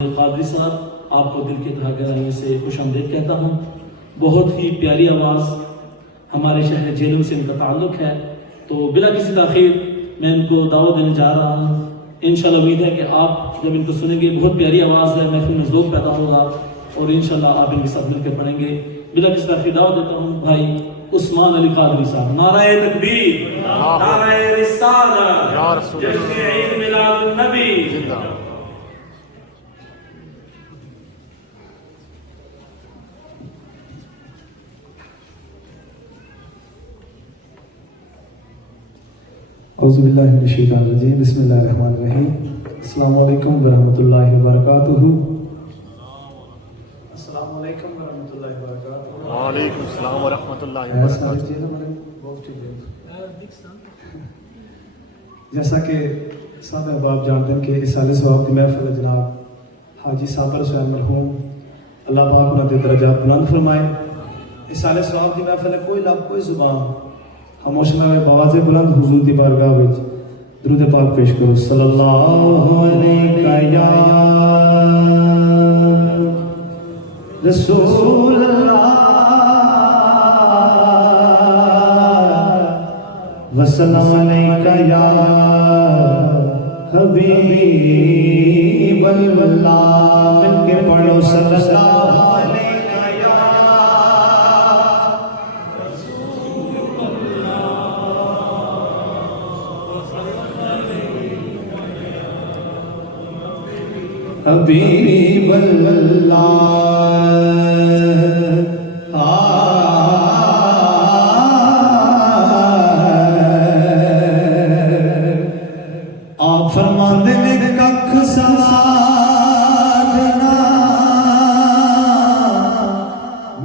قادری صاحب، آپ کو دل کی تہہ گہرائیوں سے خوش آمدید کہتا ہوں۔ بہت ہی پیاری آواز، ہمارے شہر جہلم سے ان کا تعلق ہے، تو بلا کسی تاخیر میں ان کو دعوت دینے جا رہا ہوں۔ انشاءاللہ امید ہے کہ آپ جب ان کو سنیں گے، بہت پیاری آواز ہے، محفل میں ذوق پیدا ہوگا اور انشاءاللہ آپ ان کے ساتھ مل کر پڑھیں گے۔ بلا کسی تاخیر دعوت دیتا ہوں بھائی عثمان علی قادری صاحب۔ نعرہ تکبیر، نعرہ رسالہ، جشن عید میلاد النبی۔ اعوذ باللہ من الشیطان الرجیم، بسم اللہ الرحمن الرحیم۔ السلام علیکم ورحمۃ اللہ وبرکاتہ۔ السلام علیکم ورحمۃ اللہ وبرکاتہ۔ وعلیکم السلام ورحمۃ اللہ وبرکاتہ۔ جیسا کہ سب احباب جانتے ہیں کہ اصالِ ثواب کی محفل جناب حاجی صابر حسین مرحوم، اللہ پاک انہاں دے درجات بلند فرمائے۔ اصالِ ثواب کی محفل ہے، کوئی لب کوئی زبان خاموش نہ رہے، بآواز بلند حضور دی بارگاہ وچ درود پاک پیش کرو۔ صلی اللہ علیہ یا رسول اللہ وسلم علیہ یا حبیب اللہ۔ مل کے پڑھو صلی اللہ حبیب اللہ۔ آپ فرماندے نے ککھ سوادنا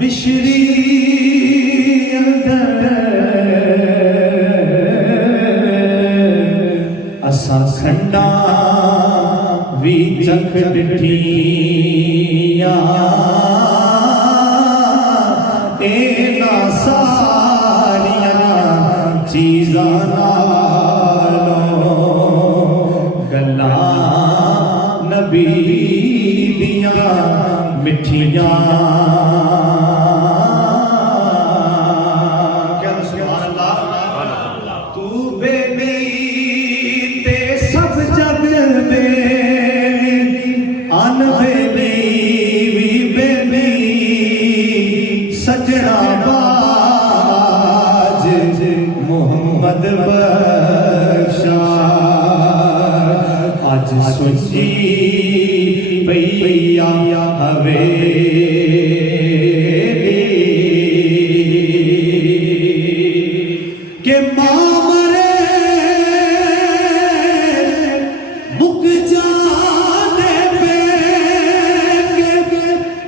مشری اندر اساں کھنڈا وی چکھ ڈٹھیاں اینا ساریاں چیزاں نالوں گلاں نبی دیاں مٹھیاں۔ سجنا باج محمد بخشا آج سوچی پیا حویلی کہ ماں مرے مک جانے پہ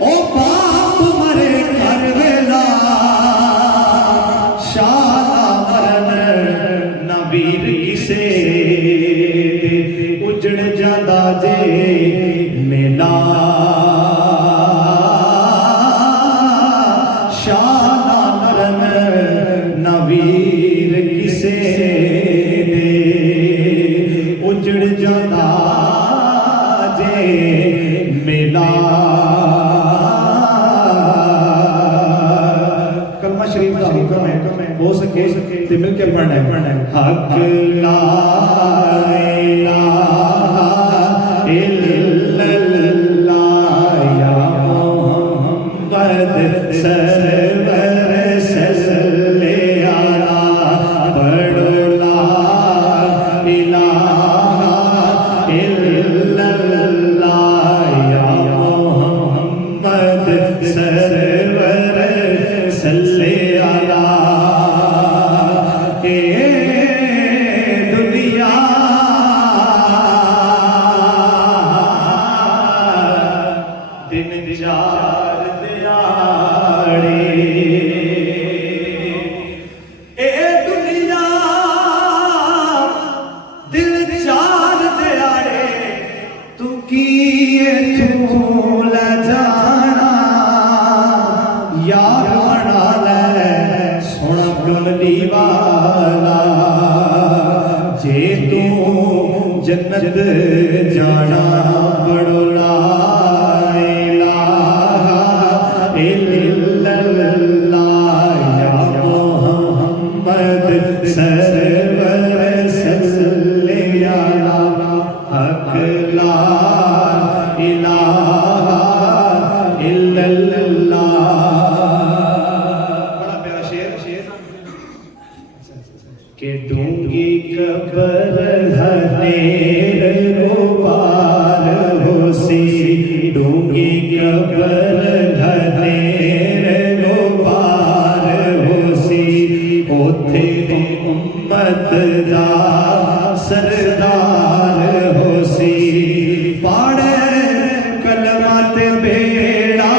او باپ مرے گھر ویلا شالا مرن نبیر کسے اجڑ جادا جے میلا شالا مرن نبیر کسے اجڑ جادا جے میلا۔ کلمہ شریف کا حکم ہے، ہو سکے تو مل کے پڑھنا ہے۔ حق لا الہ الا اللہ یا محمد سرور صلی علی پڑھو لا الہ الا اللہ یا محمد سرور صلی علی۔ اے دنیا دن چار دیاڑے، اے دنیا دل چار دیاڑے، تو کیے تو لے جانا یار بنا لے سونا کملی والا جے تو جنت جانا بڑو لا الا اللہ یا محمد سرور صلی علی حق لا الہ الا اللہ. بڑا پیارا شعر کہ ڈونگی قبر ہنیر غبار ہو سی, ڈونگی قبر ہنیر غبار ہو سی, اوتھے امت دا سردار ہو سی, پاڑے کلمات بیڑا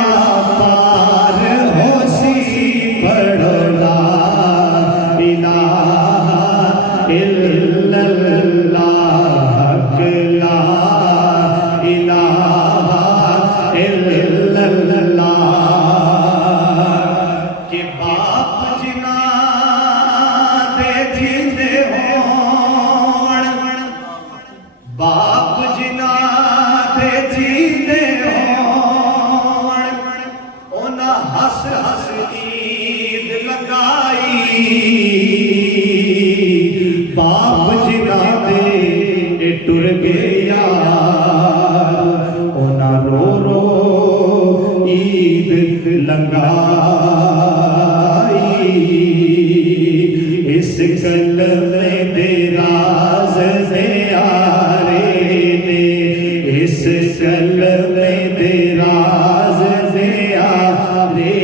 پار ہو سی, پڑھو لا الہ الا اللہ لا الہ الا اللہ. کہ باپ جنا دے جیندے ہون, باپ جنا دے جیندے ہون, انہاں ہس ہس عید لگائی, باپ جنا دے ٹر گیا انہاں رو رو عید لگائی. اس کلمے دے راز دے آرے نے, اس کلمے دے راز دے آرے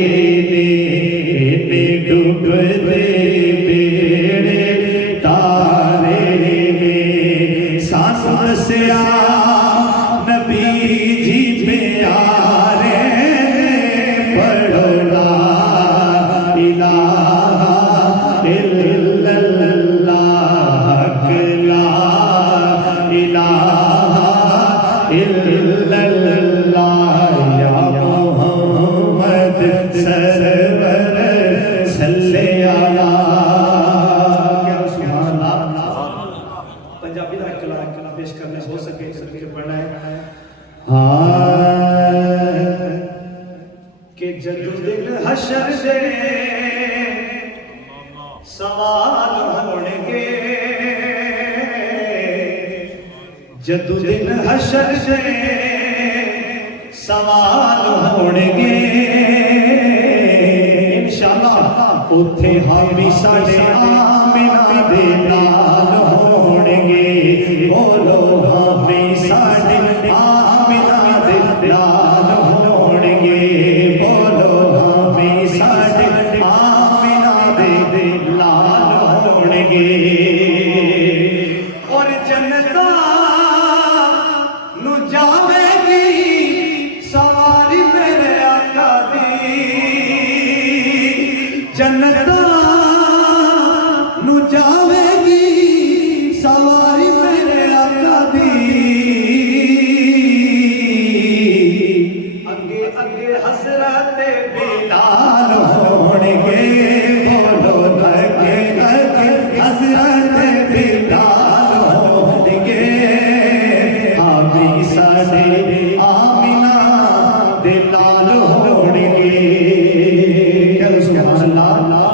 نے, ڈوب دے بیڑے تارے نے, سانس دسیا نبی جی پیارے نے, پڑھو لا الہ الا اللہ لا الہ الا اللہ یا محمد سرور صلی علی. پنجابی کا کلام پیش کرنے ہو سکے کہ پڑھنا ہے. کہ جدو دل حشر دے سوال ہونگے, جدو دل حشر دے سوال ہونگے, انشاءاللہ اتھے حامی ساڑے آمینہ دے نال ہونگے, بولو حامی ساڑے آمینہ دے نال ہونگے, بولو حامی ساڑے آمینہ دے نال ہونگے. اور جنتا نو جاوے گی سواری میرے آقا دی, جنتا نو جاوے گی سواری میرے آقا دی. اگے اگے حضرت بلال ہونگے, بولو لگے لگے حضرت بلال ہونگے, آمی ساڑے آمینہ دے لال ہونگے. سبحان اللہ.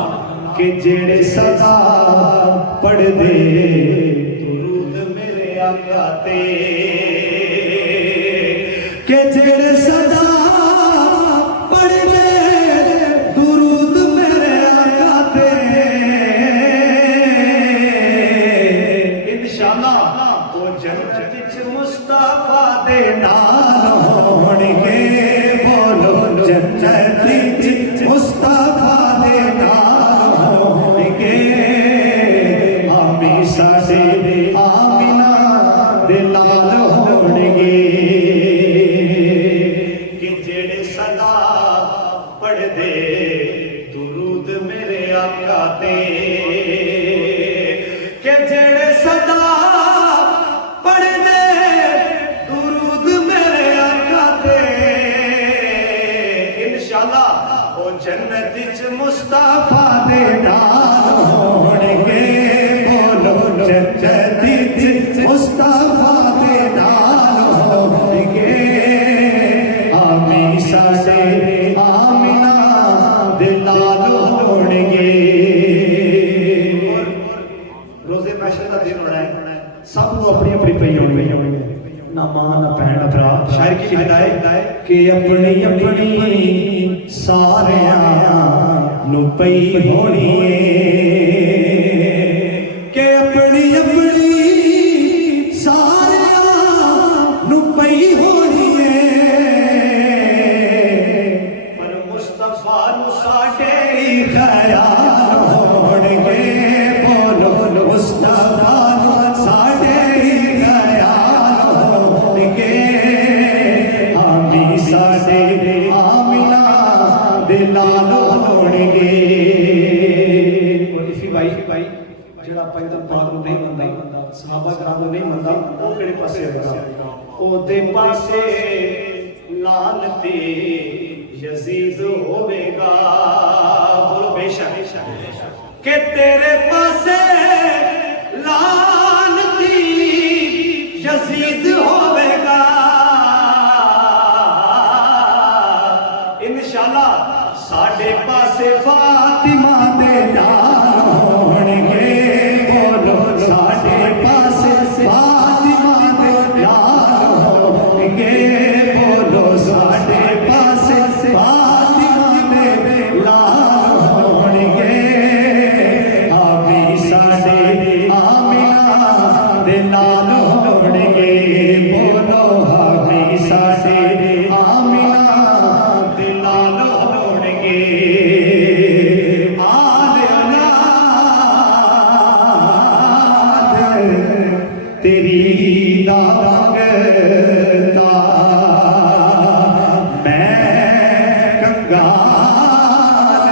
کہ جڑے صدا پڑھ دے درود میرے آقا تے, کہ جڑے صدا پڑھ دے درود میرے آقا تے, انشاءاللہ وہ جنت وچ مصطفیٰ دے نال ہونگے, بولو جنت وچ مصطفیٰ دے نال ہونگے, آمی ساڑے آمینہ دے لال ہونگے. کہ جڑے صدا پڑھ دے درود میرے آقا تے, کہ جڑے صدا پڑھ دے درود میرے آقا تے, انشاءاللہ وہ جنت وچ مصطفیٰ دے نال ہونگے, بولو جنت وچ مصطفیٰ دے نال ہونگے, آمی ساڑے آمینہ کی ہدایت کہ اپنی اپنی ساریاں نو پئی ہونی ہے کہ اپنی اپنی ساریاں نو پئی ہونی ہے پر مصطفیٰ نو ساڈے ہی خیال ہون گے بولو مصطفیٰ نو ساڈے ہی خیال ہون گے آمی ساڈے آمینہ دے لال ہون گے اور اسی بھائی جڑا پیدا پاک نو نہیں مندا صحابہ کرام نو نہیں مندا او کیڑے پاسے ہوگا او دے پاسے لعنتی یزید ہوے گا بولو بے شک کہ تیرے پاسے لعنتی یزید ہوے گا انشاءاللہ ساڈے پاسے فاطمہ دے نال ہون گے بولو ساڈے پاسے فاطمہ دے نال ہون گے بولو ساڈے پاسے فاطمہ دے نال ہون گے آمی ساڈے آمینہ دے نال ہون گے بولو آمی ساڈے آمینہ دے نال ہون گے آل اولاد تیری داغتا میں کنگال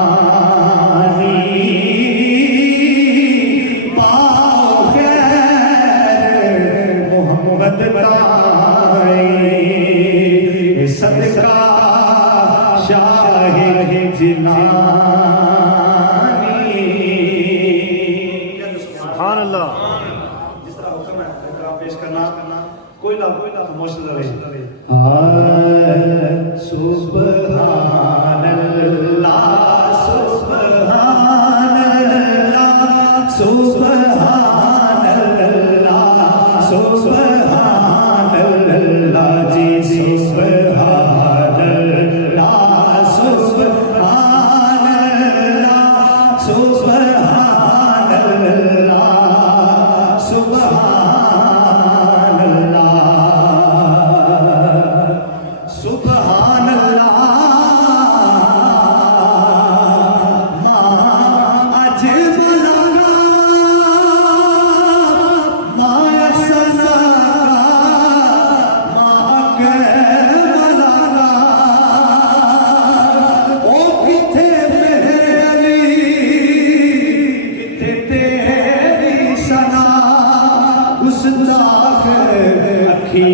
زیانی پاؤ خیر محمد تائی صدقہ شاہد جنانی سبحان اللہ. جس طرح حکم ہے اقرا پیش کرنا کوئی نہ خاموش رہے سبحان اللہ سبحان اللہ سبحان اللہ سبحان اللہ جی سبحان اللہ سبحان اللہ سبحان اللہ سبحان اللہ سبحان اللہ ماں اج بلانا ماں سنا ماں کے بلانا او کتھے میرے علی کتھے تیری سنا گستاخ اکھی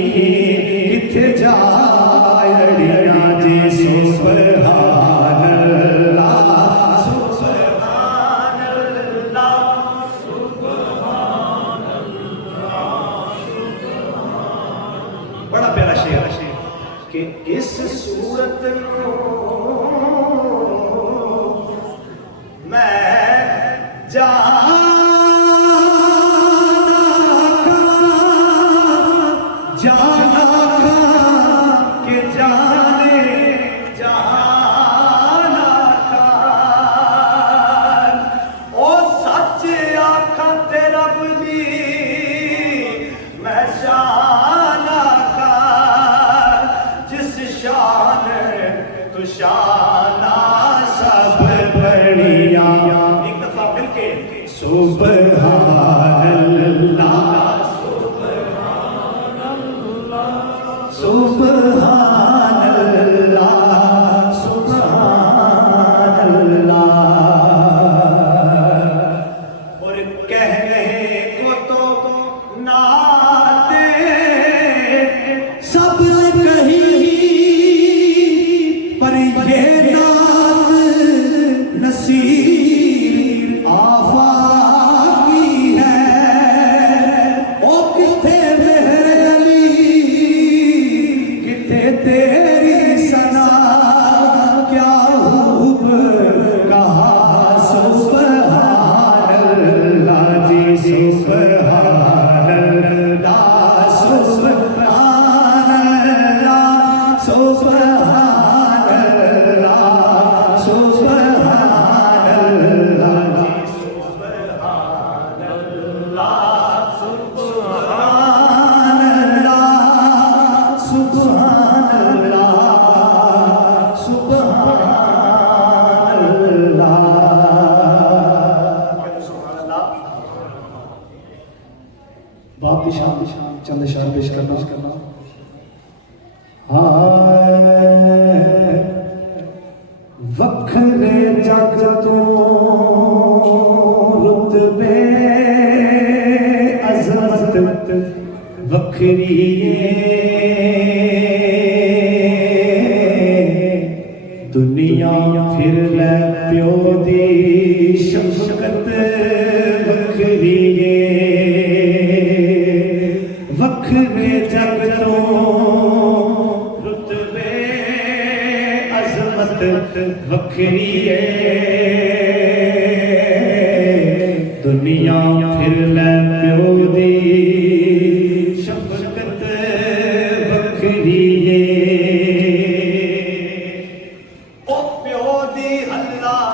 کتھے جائڑیاں جی سبحان اللہ سبحان اللہ سبحان اللہ بڑا پیارا شعر کہ اس صورت کو میں جانا کہ جانے جانا او سچ آکھاں تے رب دی میں شان آکھاں جس شان تو شانہ سب بڑیاں ایک دفعہ مل کے سبحان اللہ سبحان اللہ سبحان اللہ اور کہنے کو تو ناتے سب کہیں پر یہ وکھریے دنیا پھر لے پیو دی شفقت وکھریے وکھرے جگ تو رتبے عظمت وکھریے دنیا پھر لے پیو دی شفقت وکھریے او پیو دی اللہ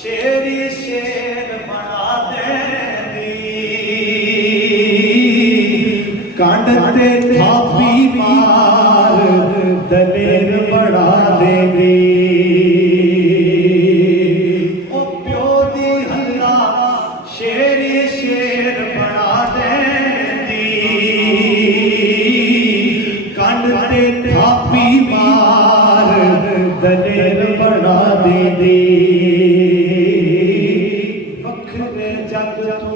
شیری شیر بنا دینی کانڈ تے تھاپی مار دلیر بڑھا دینی او پیو دی اللہ شیری شیر بنا دینی کانڈ تے تھاپی مار دلیر بڑھا دینی وکھرے جگ تو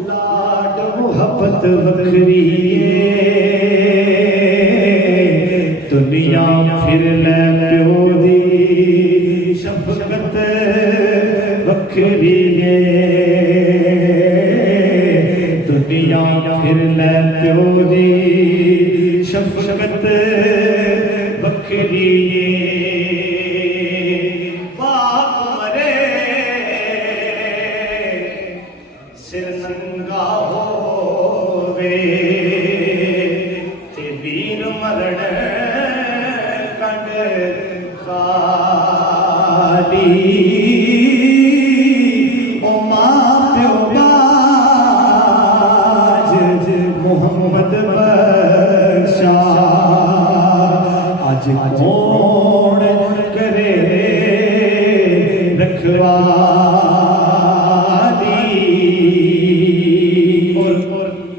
لاڈ محبت وکھریے دنیا پھر لے پیو دی شفقت وکھریے دنیا پھر لے پیو دی شفقت وکھریے باپ مرے سر ننگا ہووے تے ویر مرن کنڈ خالی او ماں پیو باج محمد بخشا آج کون کرے رکھوالی اور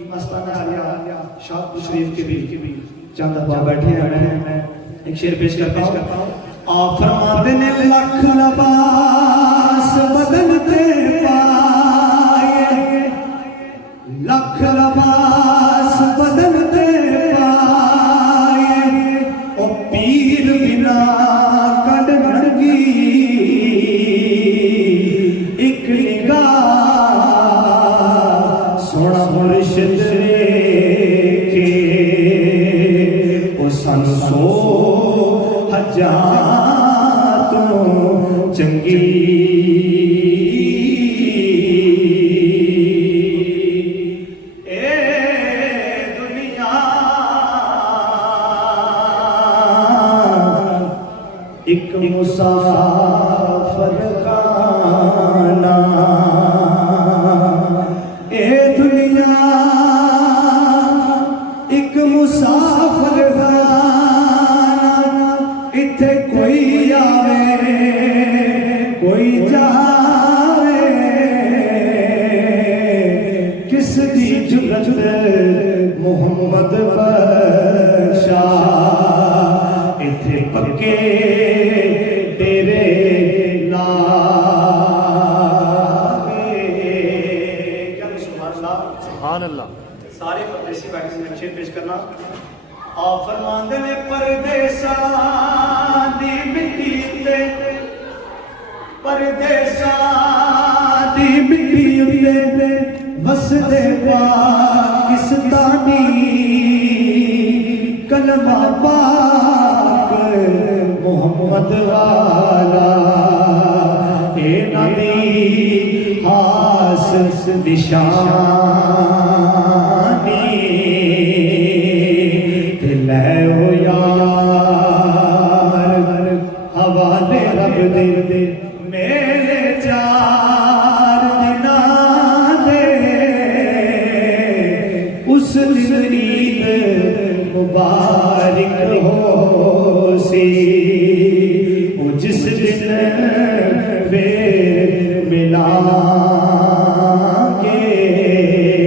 مستانہ عالیہ شاہ شریف کے بھی چند احباب بیٹھے ہیں میں ایک شعر پیش کرتا ہوں آپ فرماتے نے لکھ لباس بدلتے پائے لکھ لباس بدلتے پائے او پیر بنا کڈ مرگی ایک نگاہ سونا مرشد کے او سن سو ہزار تو چنگی اے دنیا ایک مسافر خانہ اے دنیا ایک مسافر خانہ اتھے کوئی آوے کوئی جاوے کس دی جرت محمد بخشا اتھے پکے تیرے لاوے کیا سبحان اللہ سبحان اللہ سارے پردیسی بیٹھے میں شعر پیش کرنا آپ فرماندے نے پردیساں دی مٹی تے پردیساں دی مٹی تے وسدے پاکستانی کلمہ پاک محمد والا اے نبی خاص نشانی لے ہو یار حوالے رب دے میرے چار دناں دے اس دن عید مبارک ہو سی وہ جس دن پھر ملا گے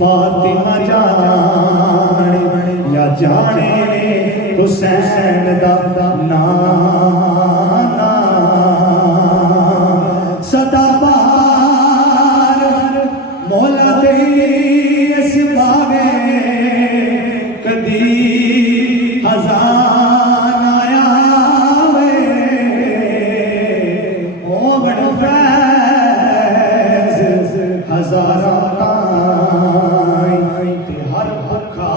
فاطمہ جان یا جانے حسین دا نانا صدا بہار مولا دی اس باغے کدی ہزار آیا وے او بڑ فیض ہزاراں تائیں تے ہر بھکھا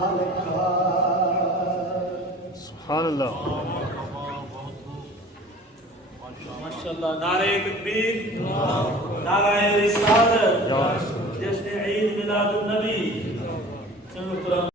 ہلکا سبحان اللہ. ماشاءاللہ. نعرہ تکبیر، نعرہ رسالت، جشن عید میلاد النبی. محترم